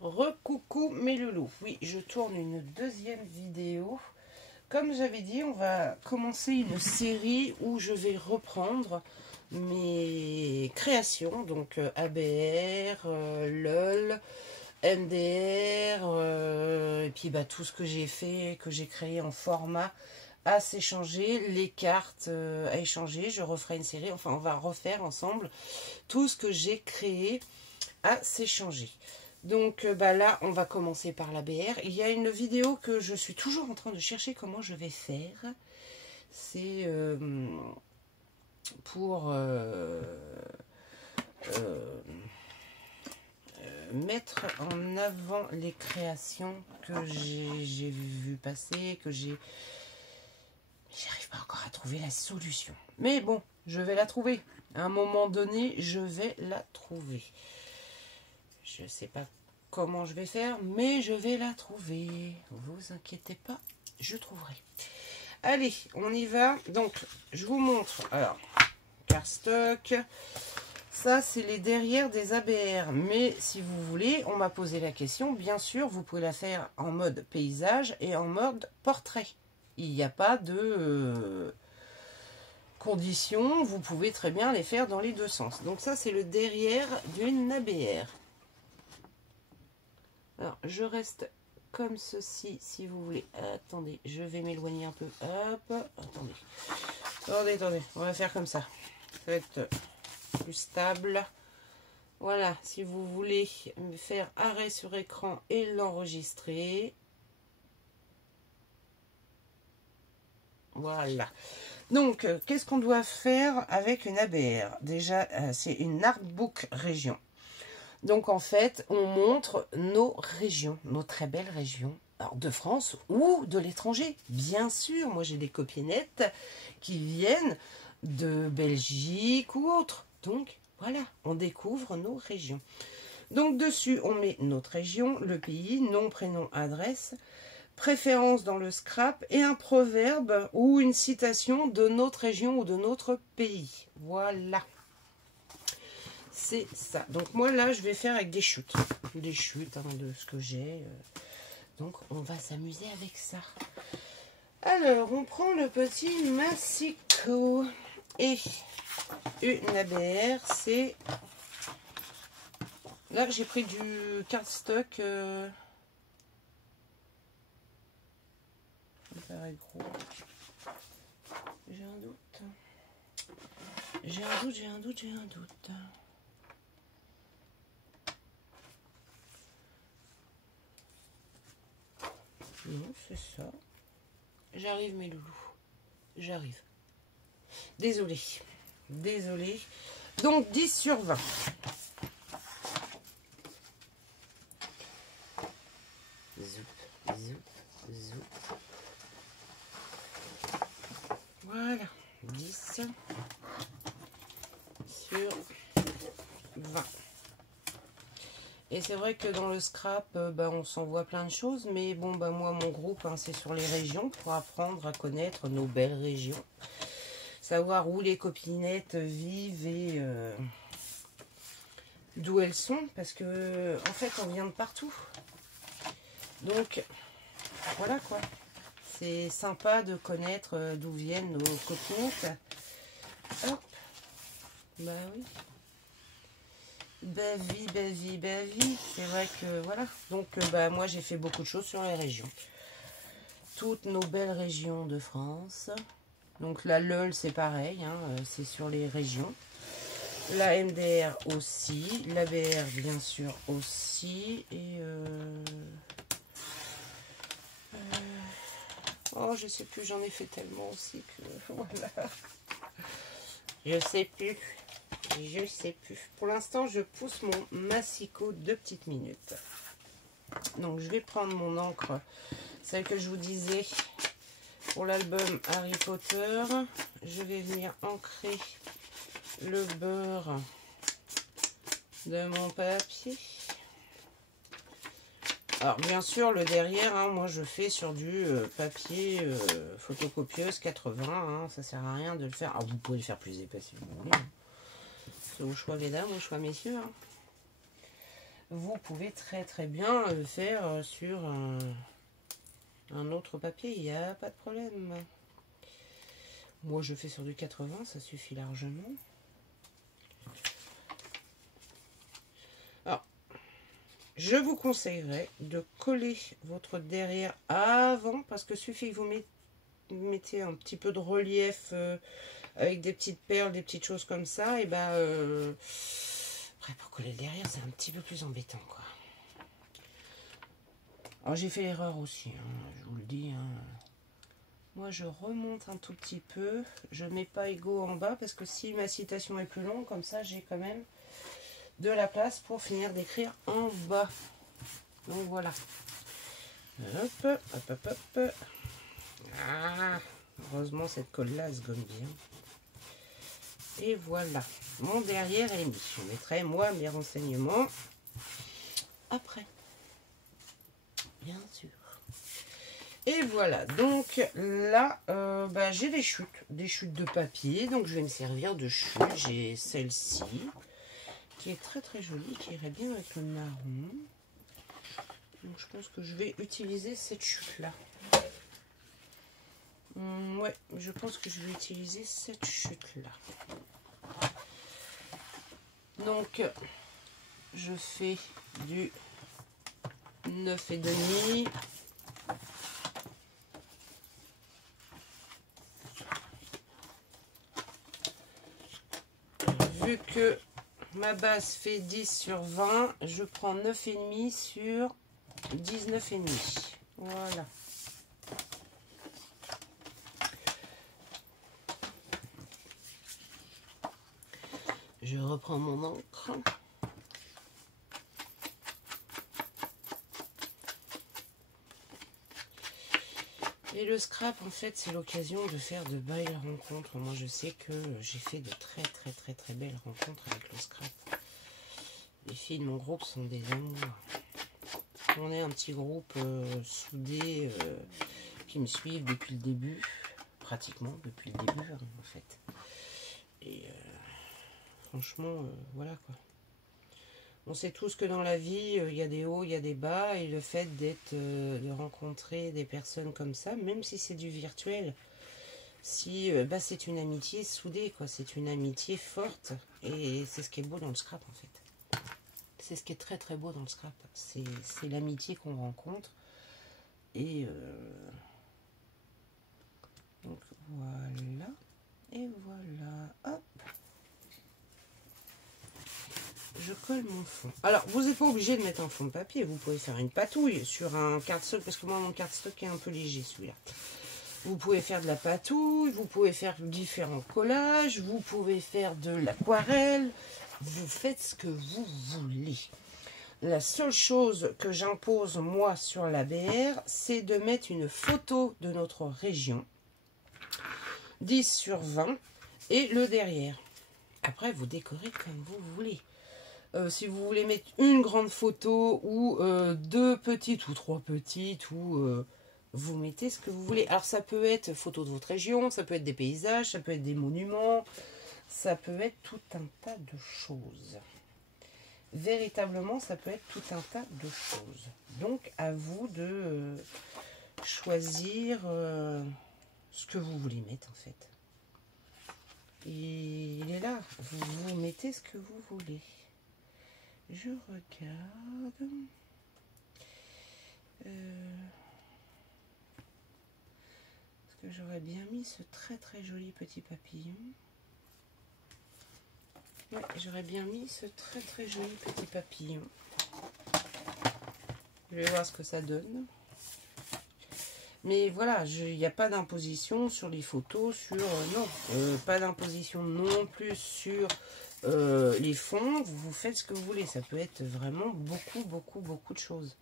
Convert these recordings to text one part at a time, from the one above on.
Recoucou mes loulous, oui je tourne une deuxième vidéo. Comme j'avais dit, on va commencer une série où je vais reprendre mes créations, donc ABR, LOL, MDR, et puis tout ce que j'ai fait, que j'ai créé en format à s'échanger, les cartes à échanger. Je referai une série, enfin on va refaire ensemble tout ce que j'ai créé à s'échanger. Donc là, on va commencer par la BR. Il y a une vidéo que je suis toujours en train de chercher comment je vais faire. C'est pour mettre en avant les créations que j'ai vu passer, que j'ai... J'arrive pas encore à trouver la solution. Mais bon, je vais la trouver. À un moment donné, je vais la trouver. Je sais pas comment je vais faire, mais je vais la trouver. Vous inquiétez pas, je trouverai. Allez, on y va. Donc, je vous montre. Alors, cardstock. Ça, c'est les derrière des ABR. Mais si vous voulez, on m'a posé la question. Bien sûr, vous pouvez la faire en mode paysage et en mode portrait. Il n'y a pas de conditions. Vous pouvez très bien les faire dans les deux sens. Donc ça, c'est le derrière d'une ABR. Alors, je reste comme ceci, si vous voulez. Attendez, je vais m'éloigner un peu. Hop, attendez. On va faire comme ça. Ça va être plus stable. Voilà, si vous voulez faire arrêt sur écran et l'enregistrer. Voilà. Donc, qu'est-ce qu'on doit faire avec une ABR? Déjà, c'est une artbook région. Donc en fait, on montre nos régions, nos très belles régions, alors de France ou de l'étranger. Bien sûr, moi j'ai des copinettes qui viennent de Belgique ou autre. Donc voilà, on découvre nos régions. Donc dessus, on met notre région, le pays, nom, prénom, adresse, préférence dans le scrap et un proverbe ou une citation de notre région ou de notre pays. Voilà. C'est ça. Donc moi là, je vais faire avec des chutes. Des chutes de ce que j'ai. Donc on va s'amuser avec ça. Alors, on prend le petit massicot. Et une ABR, c'est... Là, j'ai pris du cardstock. Ça paraît gros. J'ai un doute. J'ai un doute. Non, c'est ça. J'arrive, mes loulous. J'arrive. Désolée. Donc, 10 sur 20. Zoup. Voilà. 10 sur 20. Et c'est vrai que dans le scrap, on s'envoie plein de choses. Mais bon, moi, mon groupe, c'est sur les régions pour apprendre à connaître nos belles régions. Savoir où les copinettes vivent et d'où elles sont. Parce que, en fait, on vient de partout. Donc, voilà quoi. C'est sympa de connaître d'où viennent nos copinettes. Hop. Bah oui. Vie. C'est vrai que voilà. Donc moi j'ai fait beaucoup de choses sur les régions. Toutes nos belles régions de France. Donc la LOL c'est pareil, c'est sur les régions. La MDR aussi. La BR bien sûr aussi. Et oh je sais plus, j'en ai fait tellement aussi que voilà. Je sais plus. Pour l'instant, je pousse mon massicot 2 petites minutes. Donc, je vais prendre mon encre, celle que je vous disais pour l'album Harry Potter. Je vais venir ancrer le beurre de mon papier. Alors, bien sûr, le derrière, moi, je fais sur du papier photocopieuse 80. Ça sert à rien de le faire. Alors, vous pouvez le faire plus épais si vous voulez. Au choix mesdames, au choix messieurs. vous pouvez très très bien le faire sur un autre papier, il n'y a pas de problème. Moi je fais sur du 80, ça suffit largement. Alors, je vous conseillerais de coller votre derrière avant, parce que suffit que vous mettez un petit peu de relief avec des petites perles, des petites choses comme ça, et ben après pour coller le derrière c'est un petit peu plus embêtant quoi. Alors j'ai fait l'erreur aussi, hein, je vous le dis. Hein. Moi je remonte un tout petit peu, je mets pas égaux en bas parce que si ma citation est plus longue, comme ça j'ai quand même de la place pour finir d'écrire en bas. Donc voilà. Hop, hop, hop, hop. Ah, heureusement cette colle là se gomme bien. Et voilà, mon derrière est mis. Je mettrai moi mes renseignements après, bien sûr. Et voilà, donc là, j'ai des chutes de papier. Donc je vais me servir de chute. J'ai celle-ci qui est très très jolie, qui irait bien avec le marron. Donc je pense que je vais utiliser cette chute-là. Ouais, je pense que je vais utiliser cette chute-là. Donc, je fais du 9,5. Vu que ma base fait 10 sur 20, je prends 9,5 sur 19,5. Voilà. Je reprends mon encre. Et le scrap, en fait, c'est l'occasion de faire de belles rencontres. Moi, je sais que j'ai fait de très belles rencontres avec le scrap. Les filles de mon groupe sont des amours. On est un petit groupe soudé qui me suivent depuis le début. Pratiquement depuis le début, hein, en fait. Et franchement, voilà quoi. On sait tous que dans la vie, il y a des hauts, il y a des bas, et le fait de rencontrer des personnes comme ça, même si c'est du virtuel, si c'est une amitié soudée, quoi, c'est une amitié forte, et c'est ce qui est beau dans le scrap en fait. C'est ce qui est très beau dans le scrap, c'est l'amitié qu'on rencontre, et donc voilà, et voilà, hop. Je colle mon fond. Alors, vous n'êtes pas obligé de mettre un fond de papier. Vous pouvez faire une patouille sur un cardstock, parce que moi, mon cardstock est un peu léger, celui-là. Vous pouvez faire de la patouille, vous pouvez faire différents collages, vous pouvez faire de l'aquarelle. Vous faites ce que vous voulez. La seule chose que j'impose, moi, sur la BR, c'est de mettre une photo de notre région. 10 sur 20 et le derrière. Après, vous décorez comme vous voulez. Si vous voulez mettre une grande photo ou 2 petites ou 3 petites, ou vous mettez ce que vous voulez. Alors ça peut être photo de votre région, ça peut être des paysages, ça peut être des monuments, ça peut être tout un tas de choses. Véritablement, ça peut être tout un tas de choses. Donc à vous de choisir ce que vous voulez mettre en fait. Et il est là, vous mettez ce que vous voulez. Je regarde. Est-ce que j'aurais bien mis ce très joli petit papillon? Ouais, j'aurais bien mis ce très joli petit papillon. Je vais voir ce que ça donne. Mais voilà, il n'y a pas d'imposition sur les photos, non. Pas d'imposition non plus sur les fonds. Vous faites ce que vous voulez. Ça peut être vraiment beaucoup de choses.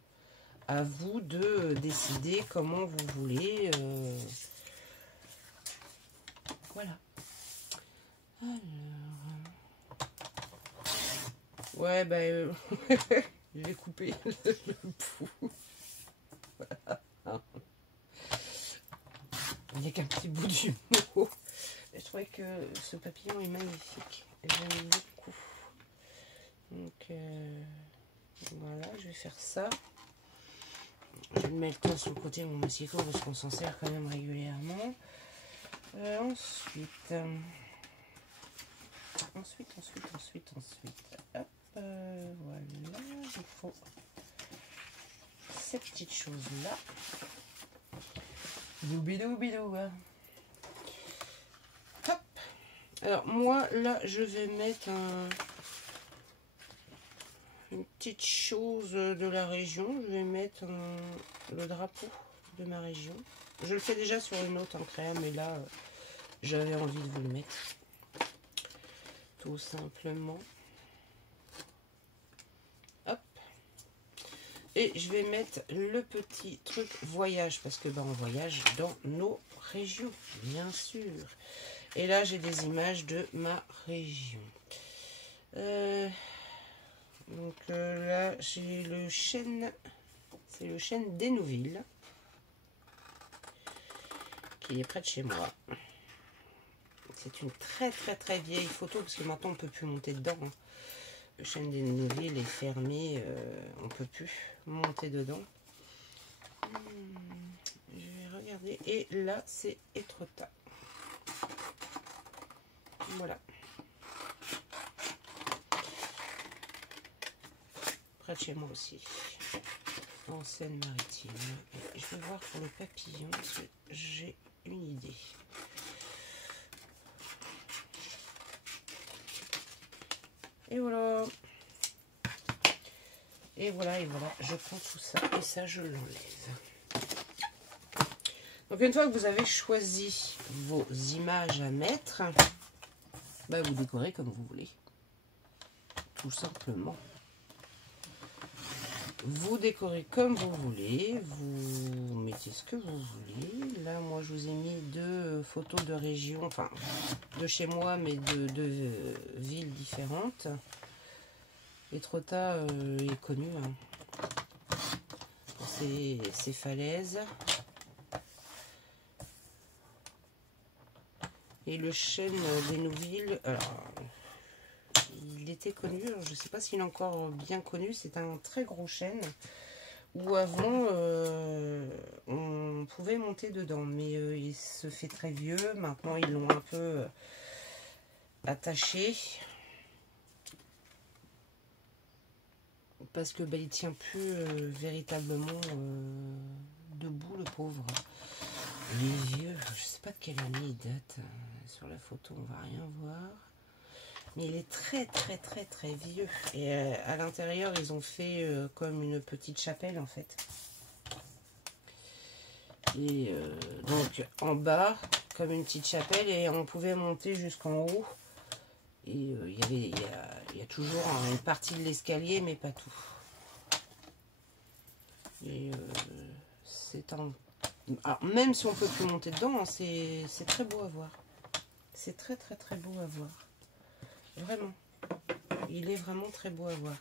À vous de décider comment vous voulez. Voilà. Alors. Ouais, je vais couper le bout. Voilà. Il n'y a qu'un petit bout du mot. Je trouvais que ce papillon est magnifique. J'aime beaucoup. Donc, Voilà, je vais faire ça. Je vais le mettre sur le côté de mon massicot parce qu'on s'en sert quand même régulièrement. Ensuite, hop, voilà, il faut ces petites choses-là. Doubidou bidou. Hop. Alors moi, là, je vais mettre une petite chose de la région. Je vais mettre le drapeau de ma région. Je le fais déjà sur une autre en créa, mais là, j'avais envie de vous le mettre. Tout simplement. Hop. Et je vais mettre le petit truc voyage, parce que ben, on voyage dans nos régions, bien sûr. Et là, j'ai des images de ma région. Donc là, j'ai le chêne, c'est le chêne d'Hénouville, qui est près de chez moi. C'est une très vieille photo, parce que maintenant on ne peut plus monter dedans. Hein. Le chêne d'Hénouville est fermé, on ne peut plus monter dedans. Je vais regarder. Et là, c'est Étretat. Voilà. Près de chez moi aussi. En Seine-Maritime. Je vais voir pour le papillon, parce que j'ai une idée. Et voilà. Et voilà, je prends tout ça et ça, je l'enlève. Donc, une fois que vous avez choisi vos images à mettre, bah, vous décorez comme vous voulez. Tout simplement. Vous décorez comme vous voulez. Vous mettez ce que vous voulez. Là, moi, je vous ai mis 2 photos de régions, enfin, de chez moi, mais de villes différentes. Étretat est connu hein, pour ses falaises. Et le chêne d'Hénouville, alors, il était connu, je ne sais pas s'il est encore bien connu, c'est un très gros chêne où avant on pouvait monter dedans, mais il se fait très vieux, maintenant ils l'ont un peu attaché. Parce que bah, il tient plus véritablement debout, le pauvre. Il est vieux, je sais pas de quelle année il date. Sur la photo, on va rien voir. Mais il est très vieux. Et à l'intérieur, ils ont fait comme une petite chapelle en fait. Et donc en bas, comme une petite chapelle, et on pouvait monter jusqu'en haut. Et il y a toujours une partie de l'escalier, mais pas tout. Et c'est un... Alors, même si on peut plus monter dedans, hein, c'est très beau à voir. C'est très beau à voir. Vraiment. Il est vraiment très beau à voir.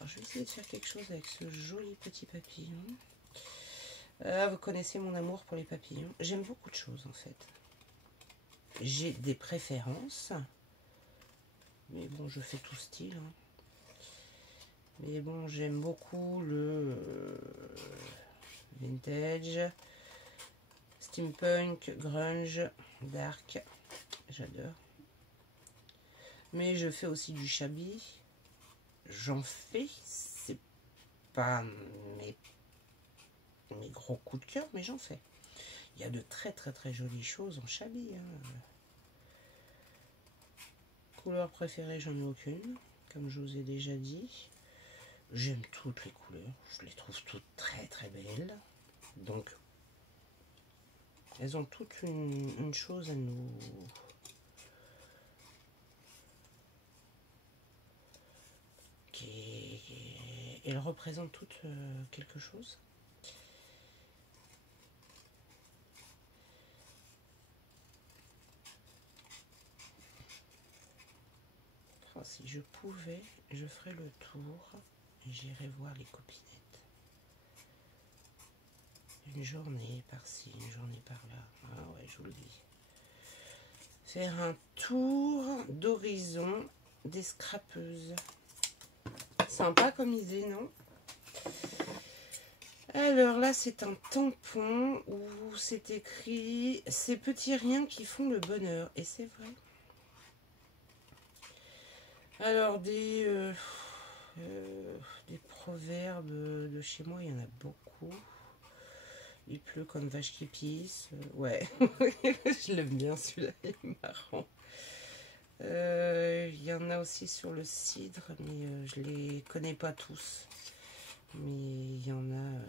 Alors, je vais essayer de faire quelque chose avec ce joli petit papillon. Vous connaissez mon amour pour les papillons. J'aime beaucoup de choses, en fait. J'ai des préférences. Mais bon, je fais tout style. Hein. Mais bon, j'aime beaucoup le vintage, steampunk, grunge, dark. J'adore. Mais je fais aussi du shabby. J'en fais. C'est pas mes gros coups de cœur, mais j'en fais. Il y a de très jolies choses en shabby. Hein. Couleur préférée, j'en ai aucune, comme je vous ai déjà dit. J'aime toutes les couleurs, je les trouve toutes très belles. Donc, elles ont toutes une chose à nous... Elles représentent toutes quelque chose. Enfin, si je pouvais, je ferais le tour. J'irai voir les copinettes. Une journée par-ci, une journée par-là. Ah ouais, je vous le dis. Faire un tour d'horizon des scrapeuses. Sympa comme idée, non? Alors là, c'est un tampon où c'est écrit « Ces petits riens qui font le bonheur ». Et c'est vrai. Alors, des proverbes de chez moi, il y en a beaucoup. Il pleut comme vache qui pisse. Ouais, je l'aime bien celui-là, il est marrant. Il y en a aussi sur le cidre, mais je les connais pas tous. Mais il y en a...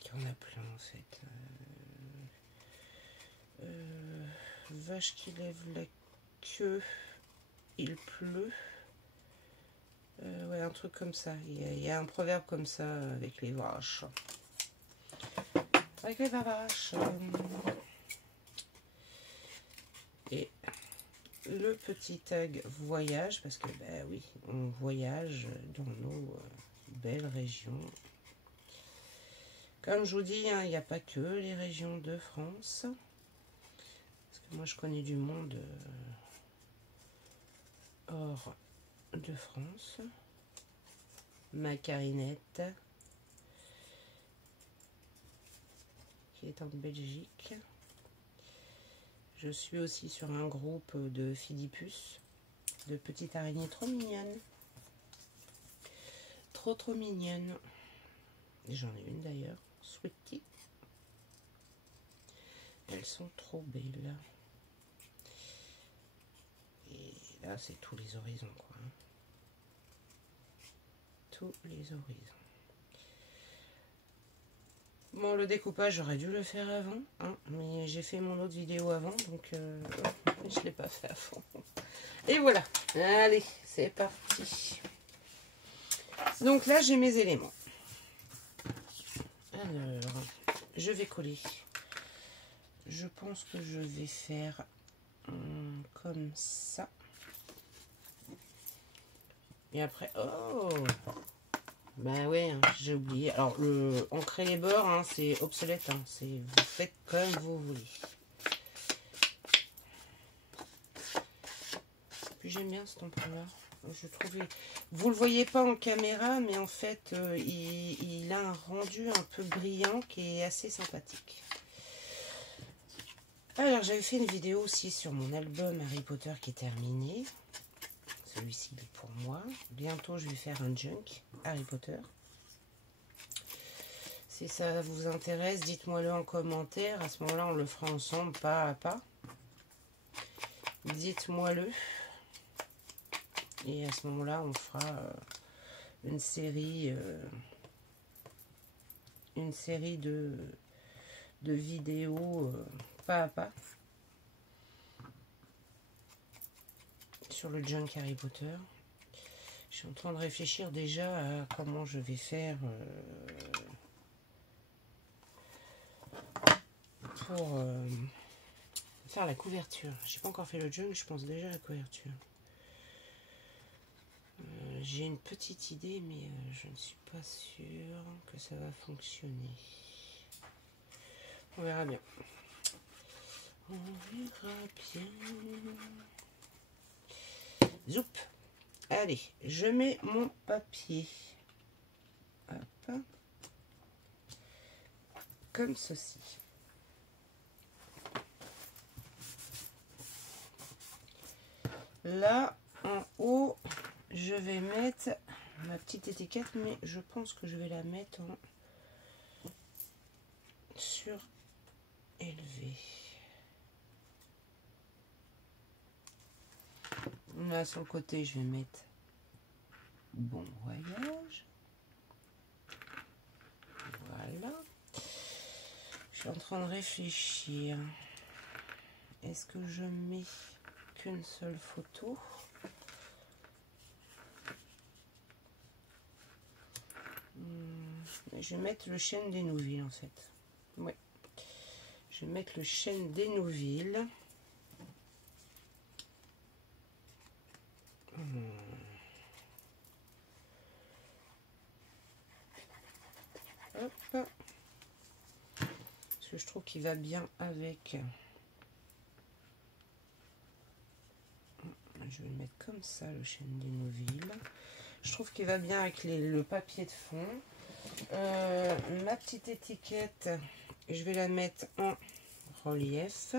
il y en a plein en fait. Vache qui lève la queue, il pleut. Ouais, un truc comme ça. Il y a un proverbe comme ça avec les vaches. Avec les vaches. Et le petit tag voyage, parce que bah oui, on voyage dans nos belles régions. Comme je vous dis, hein, il n'y a pas que les régions de France. Parce que moi je connais du monde hors de France. Ma Carinette, qui est en Belgique. Je suis aussi sur un groupe de Philippus, de petites araignées trop mignonnes. Trop mignonnes. J'en ai une d'ailleurs, Sweetie. Elles sont trop belles. Et là, c'est tous les horizons, quoi. Tous les horizons. Bon, le découpage, j'aurais dû le faire avant, hein, mais j'ai fait mon autre vidéo avant, donc je ne l'ai pas fait avant. Et voilà, allez, c'est parti. Donc là, j'ai mes éléments. Alors, je vais coller. Je pense que je vais faire comme ça. Et après, oh, ben oui, hein, j'ai oublié. Alors, ancrer les bords, hein, c'est obsolète. Hein, vous faites comme vous voulez. Puis j'aime bien cet emploi-là. Je trouvais. Vous le voyez pas en caméra, mais en fait, il a un rendu un peu brillant qui est assez sympathique. Alors, j'avais fait une vidéo aussi sur mon album Harry Potter qui est terminé. Celui-ci, il est pour moi. Bientôt, je vais faire un junk Harry Potter. Si ça vous intéresse, dites-moi-le en commentaire. À ce moment-là, on le fera ensemble, pas à pas. Dites-moi-le. Et à ce moment-là, on fera une série de vidéos pas à pas sur le junk Harry Potter. Je suis en train de réfléchir déjà à comment je vais faire pour faire la couverture. J'ai pas encore fait le junk, je pense déjà à la couverture. J'ai une petite idée, mais je ne suis pas sûre que ça va fonctionner. On verra bien. On verra bien. Zoup. Allez, je mets mon papier. Hop. Comme ceci. Là, en haut, je vais mettre ma petite étiquette, mais je pense que je vais la mettre en surélevé. Là, sur le côté, je vais mettre bon voyage. Voilà. Je suis en train de réfléchir. Est-ce que je mets qu'une seule photo? Je vais mettre le chêne d'Hénouville en fait. Ouais. Je vais mettre le chêne d'Hénouville. Hop. Parce que je trouve qu'il va bien avec je vais le mettre comme ça, le chêne des Nouvelles. Je trouve qu'il va bien avec le papier de fond. Ma petite étiquette, je vais la mettre en relief.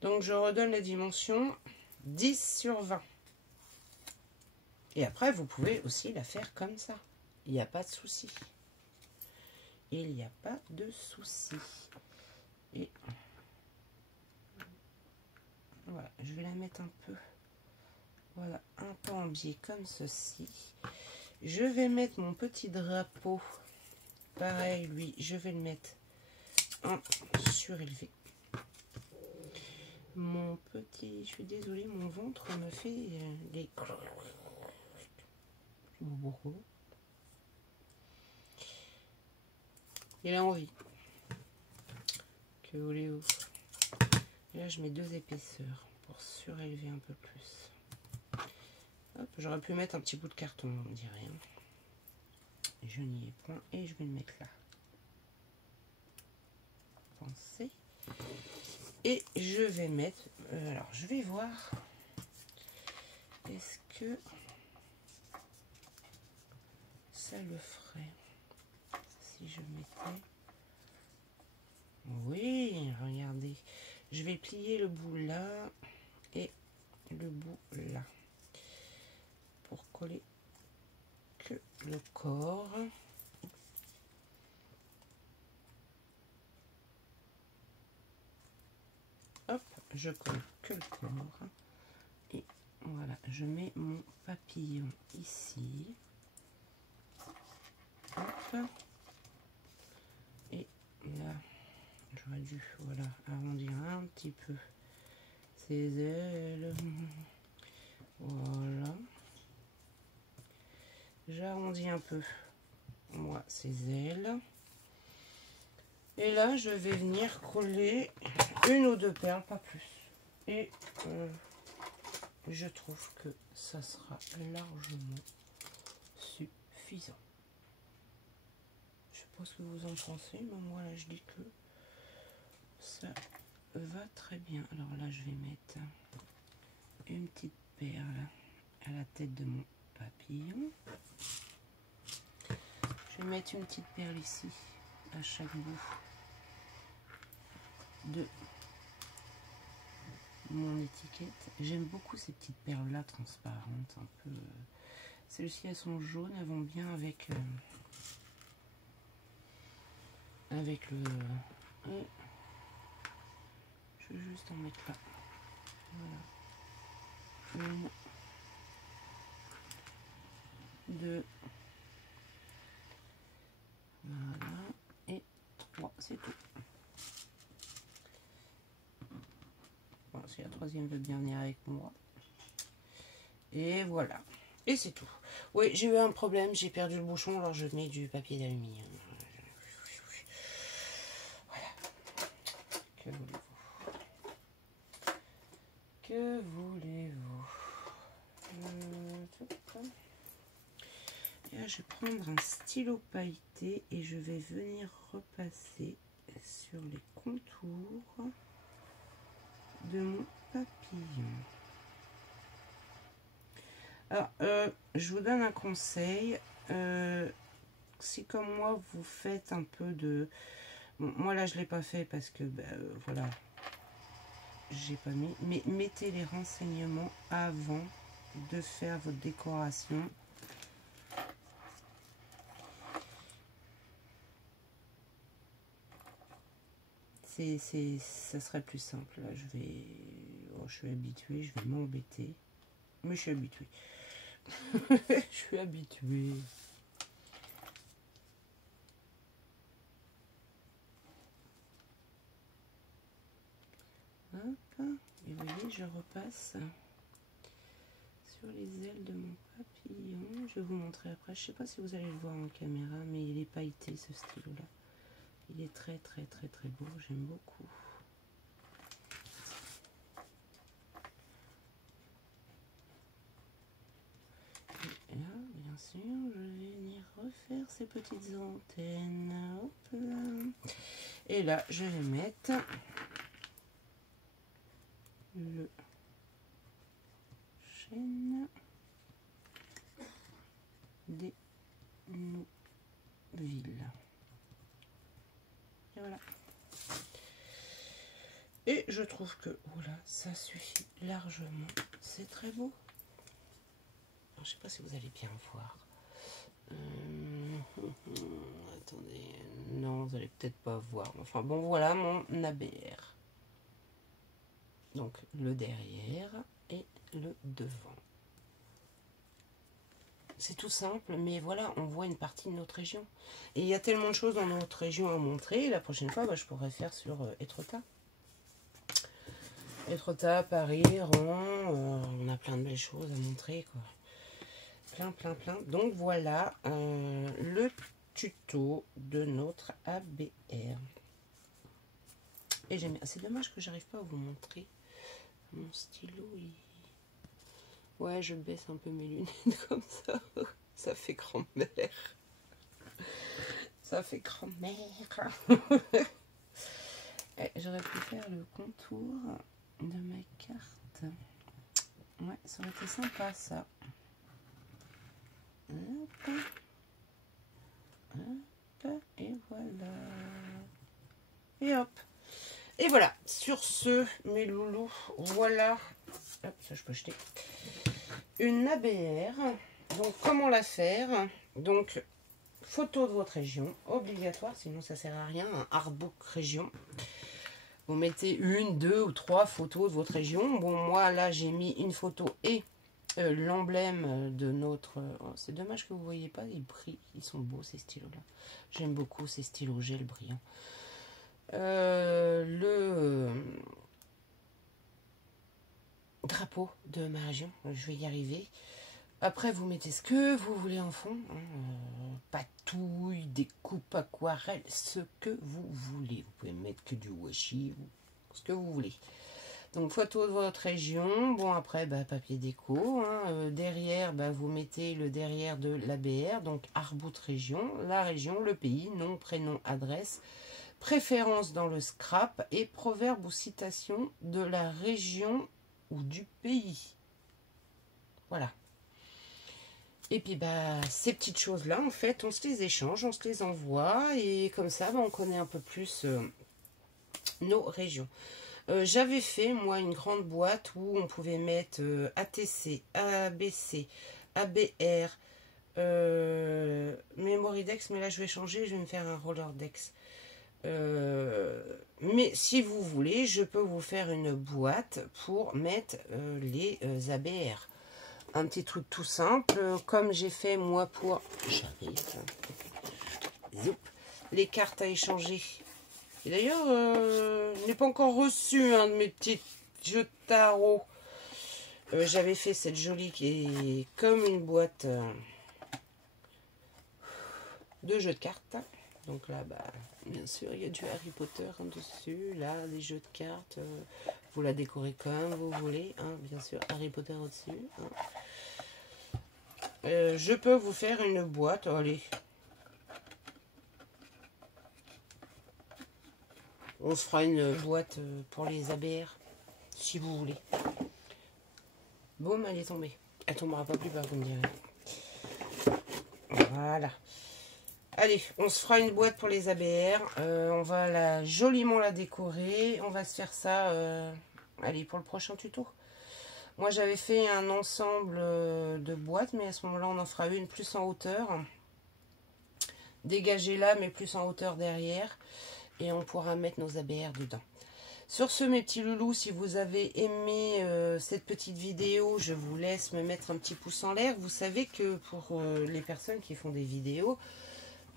Donc je redonne la dimension 10/20. Et après, vous pouvez aussi la faire comme ça. Il n'y a pas de souci. Il n'y a pas de souci. Et voilà, je vais la mettre un peu. Voilà, un peu en biais comme ceci. Je vais mettre mon petit drapeau. Pareil, lui, je vais le mettre en surélevé. Mon petit, je suis désolée, mon ventre me fait des... Il a envie. Que voulez-vous? Là, je mets 2 épaisseurs pour surélever un peu plus. J'aurais pu mettre un petit bout de carton, on ne dit rien. Je n'y ai point et je vais le mettre là. Pensez. Et je vais mettre... alors, je vais voir. Est-ce que ça le ferait si je mettais... Oui, regardez. Je vais plier le bout là et le bout là. Pour coller que le corps. Hop, je colle que le corps. Et voilà, je mets mon papillon ici. Hop. Et là, j'aurais dû, voilà, arrondir un petit peu ses ailes. Voilà. J'arrondis un peu, moi, ses ailes. Et là, je vais venir coller 1 ou 2 perles, pas plus. Et je trouve que ça sera largement suffisant. Je sais pas ce que vous en pensez, mais moi là je dis que ça va très bien. Alors là, je vais mettre une petite perle à la tête de mon papillon. Je vais mettre une petite perle ici, à chaque bout de mon étiquette. J'aime beaucoup ces petites perles là transparentes, un peu. Celles-ci, elles sont jaunes, elles vont bien avec avec le... je vais juste en mettre là. Voilà. 1, 2, voilà, et 3, c'est tout. Bon, si la troisième veut bien venir avec moi. Et voilà. Et c'est tout. Oui, j'ai eu un problème, j'ai perdu le bouchon, alors je mets du papier d'aluminium. Voilà. Que voulez-vous? Que voulez-vous? Et là, je vais prendre un stylo pailleté et je vais venir repasser sur les contours de mon papillon. Alors, je vous donne un conseil. Si comme moi, vous faites un peu de... Bon, moi, là, je ne l'ai pas fait parce que, voilà, j'ai pas mis. Mais mettez les renseignements avant de faire votre décoration. Ça serait plus simple. Là, je suis habituée, je vais m'embêter. Mais je suis habituée. Je suis habituée. Hop. Et vous voyez, je repasse sur les ailes de mon papillon. Je vais vous montrer après. Je sais pas si vous allez le voir en caméra, mais il est pailleté ce stylo là. Il est très très très très beau. J'aime beaucoup. Et là, bien sûr, je vais venir ces petites antennes. Hop là. Et là, je vais mettre le chêne des Nouvelles. Et voilà. Et je trouve que voilà, ça suffit largement. C'est très beau. Alors, je sais pas si vous allez bien voir. Attendez, non, vous allez peut-être pas voir. Enfin bon, voilà mon ABR. Donc le derrière et le devant. C'est tout simple, mais voilà, on voit une partie de notre région. Et il y a tellement de choses dans notre région à montrer. La prochaine fois, je pourrais faire sur Étretat. Étretat, Paris, Rouen, on a plein de belles choses à montrer, quoi. Plein. Donc voilà le tuto de notre ABR. Et j'aime bien. C'est dommage que j'arrive pas à vous montrer. Mon stylo, il... Ouais, je baisse un peu mes lunettes comme ça. Ça fait grand-mère. Ça fait grand-mère. J'aurais pu faire le contour de ma carte. Ouais, ça aurait été sympa, ça. Hop. Hop. Et voilà. Et hop. Et voilà. Sur ce, mes loulous, voilà. Hop, ça je peux jeter. Une ABR. Donc, comment la faire? Donc, photo de votre région, obligatoire, sinon ça sert à rien. Un artbook région. Vous mettez une, deux ou trois photos de votre région. Bon, moi là j'ai mis une photo et l'emblème de notre... Oh, c'est dommage que vous ne voyez pas, ils brillent. Ils sont beaux ces stylos-là. J'aime beaucoup ces stylos gel brillants. Le drapeau de ma région, je vais y arriver. Après, vous mettez ce que vous voulez en fond. Patouille, des coupes aquarelles, ce que vous voulez. Vous pouvez mettre que du washi, ce que vous voulez. Donc, photo de votre région. Bon, après, papier déco. Derrière, vous mettez le derrière de l'ABR. Donc, Artbook région. La région, le pays, nom, prénom, adresse. Préférence dans le scrap. Et proverbe ou citation de la région ou du pays. Voilà. Et puis, ces petites choses-là, en fait, on se les échange, on se les envoie. Et comme ça, on connaît un peu plus nos régions. J'avais fait, moi, une grande boîte où on pouvait mettre ATC, ABC, ABR, Memoridex. Mais là, je vais changer, je vais me faire un Rollerdex. Mais si vous voulez, je peux vous faire une boîte pour mettre les ABR. Un petit truc tout simple, comme j'ai fait moi pour... J'arrive. Les cartes à échanger. Et d'ailleurs, je n'ai pas encore reçu un de mes petits jeux de tarot. J'avais fait cette jolie qui est comme une boîte de jeux de cartes. Donc là, bien sûr, il y a du Harry Potter dessus. Là, les jeux de cartes, vous la décorez comme vous voulez. Bien sûr, Harry Potter au-dessus. Je peux vous faire une boîte. Allez. On se fera une boîte pour les ABR, si vous voulez. Boum, elle est tombée. Elle tombera pas plus bas, vous me direz. Voilà. Allez, on se fera une boîte pour les ABR. On va joliment la décorer. On va se faire ça, allez, pour le prochain tuto. Moi, j'avais fait un ensemble de boîtes, mais à ce moment-là, on en fera une plus en hauteur. Dégagée là, mais plus en hauteur derrière. Et on pourra mettre nos ABR dedans. Sur ce, mes petits loulous, si vous avez aimé cette petite vidéo, je vous laisse me mettre un petit pouce en l'air. Vous savez que pour les personnes qui font des vidéos,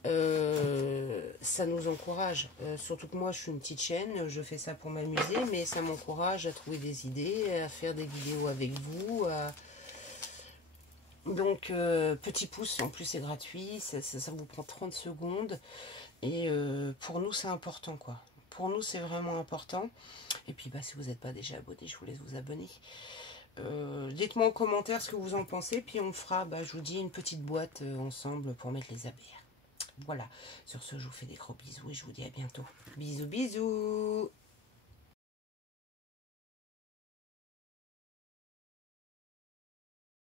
ça nous encourage. Surtout que moi, je suis une petite chaîne, je fais ça pour m'amuser, mais ça m'encourage à trouver des idées, à faire des vidéos avec vous. Donc, petit pouce, en plus c'est gratuit, ça vous prend 30 secondes. Et pour nous, c'est important, quoi. Pour nous, c'est vraiment important. Et puis, si vous n'êtes pas déjà abonné, je vous laisse vous abonner. Dites-moi en commentaire ce que vous en pensez. Puis, on fera, je vous dis, une petite boîte ensemble pour mettre les ABR. Voilà, sur ce, je vous fais des gros bisous et je vous dis à bientôt. Bisous, bisous.